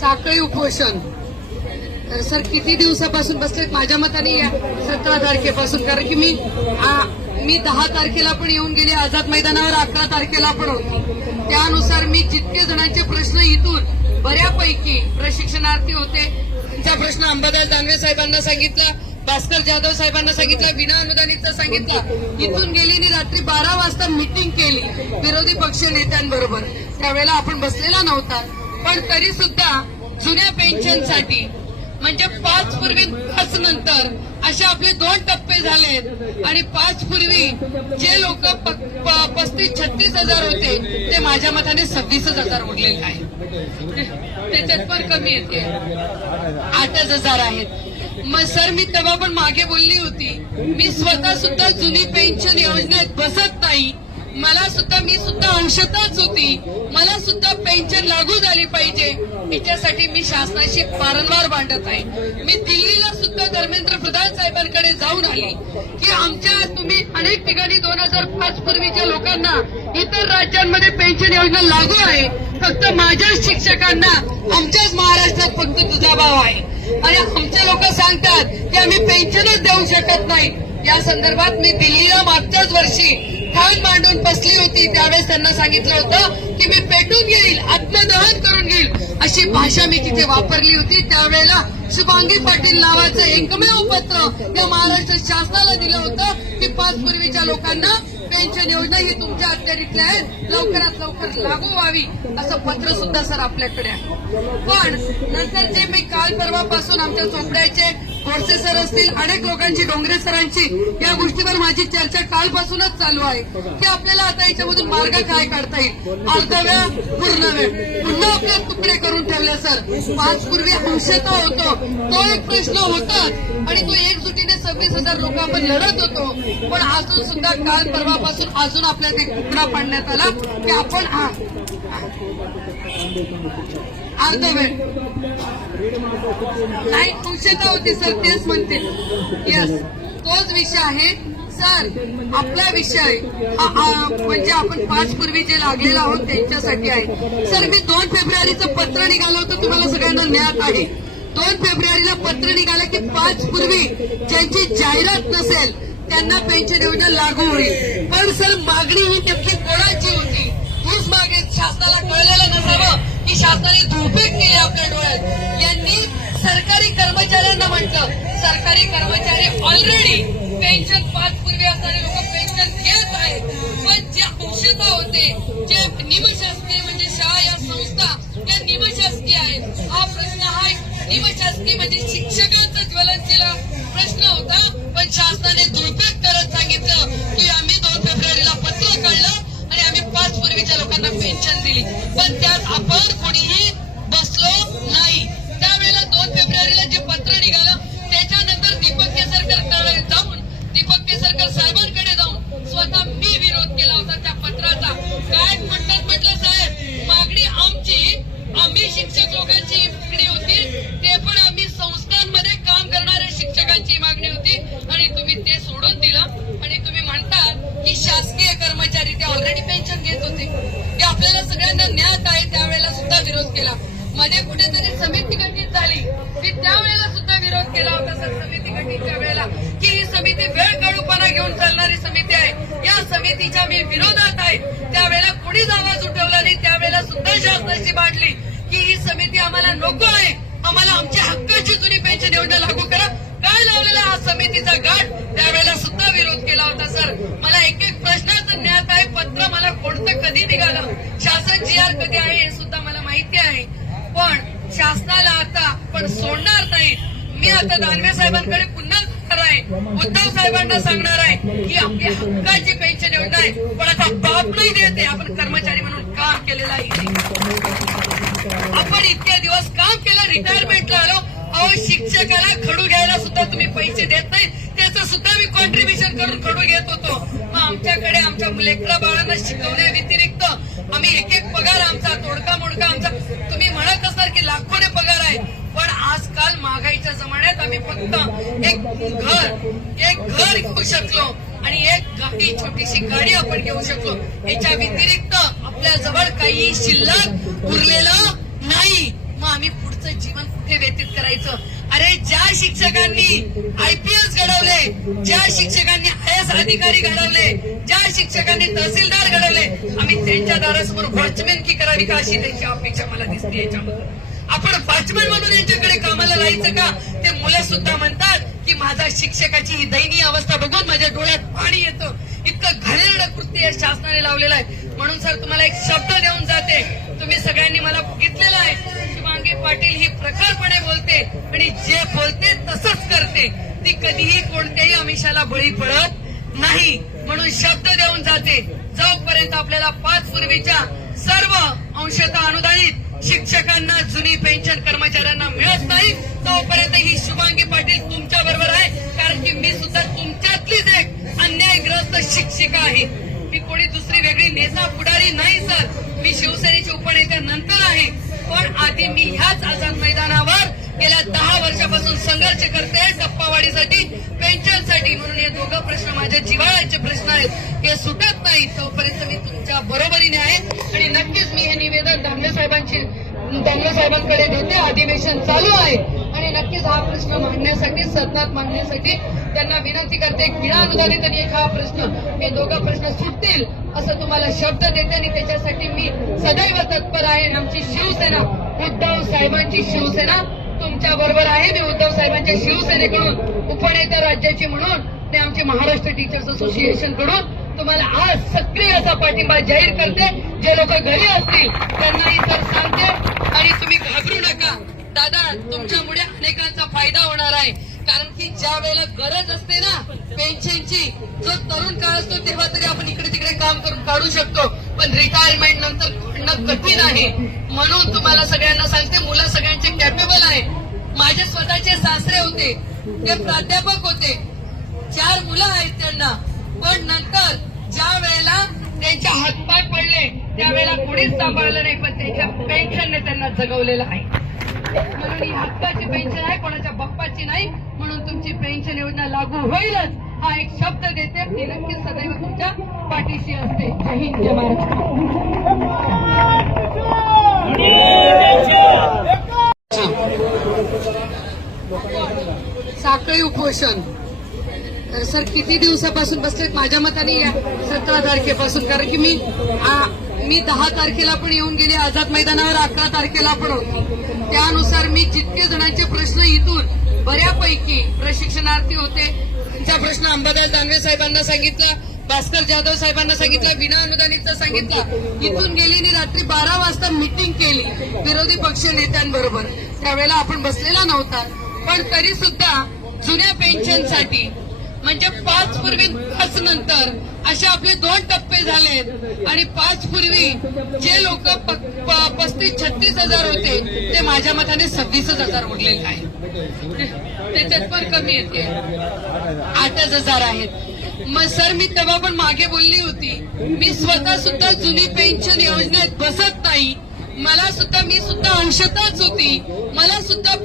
साखळी उपोषण. तर सर किती दिवसापासून बसलेत? माझ्या मताने या सतरा तारखेपासून. कारण की मी आ, मी दहा तारखेला पण येऊन गेले आझाद मैदानावर अकरा तारखेला पण होती. त्यानुसार मी जितके जणांचे प्रश्न इथून बऱ्यापैकी प्रशिक्षणार्थी होते त्यांचा प्रश्न अंबादास दानवे साहेबांना सांगितला. भास्कर जाधव साहेबांना सांगितलं विना अनुदानितचा सांगितलं. इथून गेली आणि रात्री बारा वाजता मिटिंग केली. विरोधी पक्ष नेत्यांबरोबर. त्यावेळेला आपण बसलेला नव्हता. पण तरी सुद्धा जुन्या पेन्शनसाठी म्हणजे पाच पूर्वी पाच नंतर असे आपले दोन टप्पे झालेत. आणि पाच पूर्वी जे लोक पस्तीस छत्तीस हजार होते ते माझ्या मताने सव्वीसच हजार उरलेले आहे त्याच्यात पण कमी येते. आठच हजार आहेत. मग सर मी तेव्हा पण मागे बोलली होती. मी स्वतः सुद्धा जुनी पेन्शन योजनेत बसत नाही. मला सुद्धा मी सुद्धा अंशतच होती. मला सुद्धा पेन्शन लागू झाली पाहिजे. तिच्यासाठी मी शासनाशी वारंवार मांडत आहे. मी दिल्लीला सुद्धा धर्मेंद्र प्रधान साहेबांकडे जाऊन आले. की आमच्या तुम्ही अनेक ठिकाणी दोन हजार पाच पूर्वीच्या लोकांना इतर राज्यांमध्ये पेन्शन योजना लागू आहे. फक्त माझ्याच शिक्षकांना आमच्याच महाराष्ट्रात फक्त तुझा भाव आहे. आणि आमचे सांगतात की आम्ही पेन्शनच देऊ शकत नाही. या संदर्भात मी दिल्लीला मागच्याच वर्षी ठाण मांडून बसली होती. त्यावेळेस त्यांना सांगितलं होतं की मी पेटून घेईल आत्मदहन करून घेईल अशी भाषा मी तिथे वापरली होती. त्यावेळेला शुभांगी पाटील नावाचं एकमेव पत्र या महाराष्ट्र शासनाला दिलं होतं की पाच पूर्वीच्या लोकांना पेन्शन योजना ही तुमच्या अखत्यारीतल्या आहेत लवकरात लवकर लागू व्हावी असं पत्र सुद्धा सर आपल्याकडे आहे. पण नंतर जे मी काल परवापासून आमच्या चोपड्याचे गोडसे सर असतील अनेक लोकांची डोंगरे सरांची या गोष्टीवर माझी चर्चा कालपासूनच चालू आहे की आपल्याला आता याच्यामधून मार्ग काय काढता येईल? अर्धव्या वेळ पूर्ण वेळ. पुन्हा आपले तुकडे करून ठेवले सर. पाच पूर्वी अंशता होतो. तो एक प्रश्न होताच आणि तो एकजुटीने सव्वीस हजार लोक आपण लढत होतो. पण अजून सुद्धा काल परवापासून अजून आपल्याला एक तुकडा पाडण्यात आला की आपण हा अर्ध वेळ. नाही अंशता होती सर तेच म्हणते यस तोच विषय आहे. सर आपला विषय म्हणजे आपण पाच पूर्वी जे लागलेला आहोत त्यांच्यासाठी आहे. सर मी दोन फेब्रुवारीचं पत्र निघालं होतं तुम्हाला सगळ्यांना ज्ञात आहे. दोन फेब्रुवारीला पत्र निघालं की पाच पूर्वी ज्यांची जाहिरात नसेल त्यांना पेन्शन योजना लागू होईल. पण सर मागणी ही नक्की कोणाची होती? हीच मागणी शासनाला कळलेलं नसावं की शासनाने धुळपेट केली आपल्या डोळ्यात. यांनी सरकारी कर्मचाऱ्यांना म्हटलं सरकारी कर्मचारी ऑलरेडी पेन्शन पाच पूर्वी असणारे लोक पेन्शन घेत आहेत. पण जे अंशता होते जे निमशासकीय म्हणजे शाळा या संस्था या निमशासकीय आहेत हा प्रश्न हा एक निमशासकीय म्हणजे-, म्हणजे शिक्षकांचा ज्वलनशील प्रश्न होता पण शासनाने दुरुपयोग करत सांगितलं की आम्ही दोन फेब्रुवारीला पत्र काढलं आणि आम्ही पाच पूर्वीच्या लोकांना पेन्शन दिली. पण त्यात आपण कोणीही बसलो नाही त्यावेळेला दोन फेब्रुवारीला जे पत्र निघालं त्याच्यानंतर दीपक केसरकर जाऊन दीपक केसरकर साहेबांकडे जाऊन स्वतः मी विरोध केला होता त्या पत्राचा काय म्हणतात म्हटलं साहेब मागणी आमची आम्ही शिक्षक लोकांची मागणी होती ते पण आम्ही संस्थांमध्ये काम करणाऱ्या शिक्षकांची मागणी होती आणि तुम्ही ते सोडून दिलं आणि तुम्ही म्हणतात की शासकीय कर्मचारी ते ऑलरेडी पेन्शन घेत होते हे आपल्याला सगळ्यांना ज्ञात आहे त्यावेळेला सुद्धा विरोध केला. मध्ये कुठेतरी समिती गठीत झाली. मी त्यावेळेला सुद्धा विरोध केला होता सर समिती गठीतच्या वेळेला. की ही समिती वेळ काढूपणा घेऊन चालणारी समिती आहे. या समितीच्या मी विरोधात आहे. त्यावेळेला कुणीच आवाज उठवला नाही त्यावेळेला सुद्धा शासनाची मांडली की ही समिती आम्हाला नको आहे. आम्हाला आमच्या हक्काची जुनी पेन्शन योजना लागू करा. काय लावलेला हा समितीचा गाठ त्यावेळेला सुद्धा विरोध केला होता सर. मला एक एक प्रश्नाचं ज्ञात आहे. पत्र मला कोणतं कधी निघालं? शासन जी आर कधी आहे हे सुद्धा मला माहिती आहे. पण शासनाला आता पण सोडणार नाही. मी आता दानवे साहेबांकडे पुन्हा जाणार आहे. उद्धव साहेबांना सांगणार आहे की आपली हक्काची पेन्शन योजना आहे. पण आता बाप नाही देते आपण कर्मचारी म्हणून काम केलेलं आहे. आपण इतके दिवस काम केलं रिटायरमेंटला आलो. अहो शिक्षकाला खडू घ्यायला सुद्धा तुम्ही पैसे देत नाही त्याचं सुद्धा मी कॉन्ट्रीब्युशन करून खडू घेत होतो. मग आमच्याकडे आमच्या लेकरा बाळांना शिकवण्या आम्ही एक एक पगार आमचा तोडका मोडका आमचा. तुम्ही म्हणत असाल की लाखोने पगार आहे पण आजकाल महागाईच्या जमान्यात आम्ही फक्त एक घर एक घर घेऊ शकलो आणि एक गाडी छोटीशी गाडी आपण घेऊ शकलो. याच्या व्यतिरिक्त आपल्या जवळ काही शिल्लक उरलेलं नाही. मग आम्ही पुढचं जीवन कुठे व्यतीत करायचं? अरे ज्या शिक्षकांनी आयपीएस घडवले ज्या शिक्षकांनी आय एस अधिकारी घडवले ज्या शिक्षकांनी तहसीलदार घडवले आम्ही त्यांच्या दारासमोर वॉचमॅन की करावी का अशी त्यांची अपेक्षा मला दिसते याच्यामध्ये आपण वॉचमॅन म्हणून यांच्याकडे कामाला राहायचं का? ते मुलं सुद्धा म्हणतात की माझा शिक्षकाची ही दयनीय अवस्था बघून माझ्या डोळ्यात पाणी येतं. इतकं घाणेरडं कृत्य या शासनाने लावलेलं आहे. म्हणून सर तुम्हाला एक शब्द देऊन जाते. तुम्ही सगळ्यांनी मला बघितलेला आहे. पाटील ही प्रखरपणे बोलते आणि जे बोलते तसंच करते. ती कधीही कोणत्याही अमिषाला बळी पडत नाही म्हणून शब्द देऊन जाते. जोपर्यंत आपल्याला पाच पूर्वीच्या सर्व अंशतः अनुदानित शिक्षकांना जुनी पेन्शन कर्मचाऱ्यांना मिळत नाही तोपर्यंत ही शुभांगी पाटील तुमच्या बरोबर आहे. कारण की मी सुद्धा तुमच्यातलीच एक अन्यायग्रस्त शिक्षिका आहे. मी कोणी दुसरी वेगळी नेता पुढारी नाही सर. मी शिवसेनेची उपनेत्या नंतर आहे. पण आधी मी ह्याच आझाद मैदानावर गेल्या दहा वर्षापासून संघर्ष करते. टप्पावाढीसाठी पेन्शनसाठी म्हणून हे दोघं प्रश्न माझ्या जिव्हाळ्याचे प्रश्न आहेत. हे सुटत नाही तोपर्यंत मी तुमच्या बरोबरीने आहे. आणि नक्कीच मी हे निवेदन दामले साहेबांची दामले साहेबांकडे देते. अधिवेशन चालू आहे. आणि नक्कीच हा प्रश्न मांडण्यासाठी सदनात मांडण्यासाठी त्यांना विनंती करते विना अनुदानित आणि हा प्रश्न हे दोघं प्रश्न सुटतील असं तुम्हाला शब्द देते आणि त्याच्यासाठी मी सदैव तत्पर आहे आमची शिवसेना उद्धव साहेबांची शिवसेना तुमच्या बरोबर आहे. मी उद्धव साहेबांच्या शिवसेनेकडून उपनेता राज्याची म्हणून ते आमचे महाराष्ट्र टीचर्स असोसिएशनकडून तुम्हाला आज सक्रिय असा पाठिंबा जाहीर करते. जे लोक घरी असतील त्यांनाही तर सांगते आणि तुम्ही घाबरू नका. दादा तुमच्यामुळे अनेकांचा फायदा होणार आहे. कारण की ज्या वेळेला गरज असते ना पेन्शनची जो तरुण काळ असतो तेव्हा तरी आपण इकडे तिकडे काम करून काढू शकतो. पण रिटायरमेंट नंतर काढणं कठीण आहे. म्हणून तुम्हाला सगळ्यांना सांगते मुलं सगळ्यांचे कॅपेबल आहे माझे स्वतःचे सासरे होते ते प्राध्यापक होते. चार मुलं आहेत त्यांना. पण नंतर ज्या वेळेला त्यांच्या हातपाय पडले त्यावेळेला कोणीच सांभाळलं नाही पण त्यांच्या पेन्शनने त्यांना जगवलेलं आहे. म्हणून ही हक्काची पेन्शन आहे कोणाच्या बाप्पाची नाही म्हणून तुमची पेन्शन योजना लागू होईलच. हा एक शब्द देते मी नक्कीच सदैव तुमच्या पाठीशी असते. जय हिंद जय महाराष्ट्र साखळी उपोषण. सर किती दिवसापासून बसलेत? माझ्या मताने या सतरा तारखेपासून कारण की मी मी दहा तारखेला पण येऊन गेले आझाद मैदानावर अकरा तारखेला पण होती. त्यानुसार मी जितके जणांचे प्रश्न इथून बऱ्यापैकी प्रशिक्षणार्थी होते. त्यांचा प्रश्न अंबादास दानवे साहेबांना सांगितला भास्कर जाधव साहेबांना सांगितला विना अनुदानितचा सांगितला. इथून गेली आणि रात्री बारा वाजता मिटिंग केली विरोधी पक्ष नेत्यांबरोबर. त्यावेळेला आपण बसलेला नव्हता पण तरी सुद्धा जुन्या पेन्शनसाठी म्हणजे पाच पूर्वी पाच नंतर असे आपले दोन टप्पे झालेत. आणि पाच पूर्वी जे लोक पस्तीस छत्तीस हजार होते ते माझ्या मताने सव्वीसच हजार उरलेले आहेत. त्याच्यात पण कमी येते आठच हजार आहेत. मग सर मी तेव्हा पण मागे बोलली होती मी स्वतः सुद्धा जुनी पेन्शन योजनेत बसत नाही. मला सुद्धा मी सुद्धा अंशतच होती. मला सुद्धा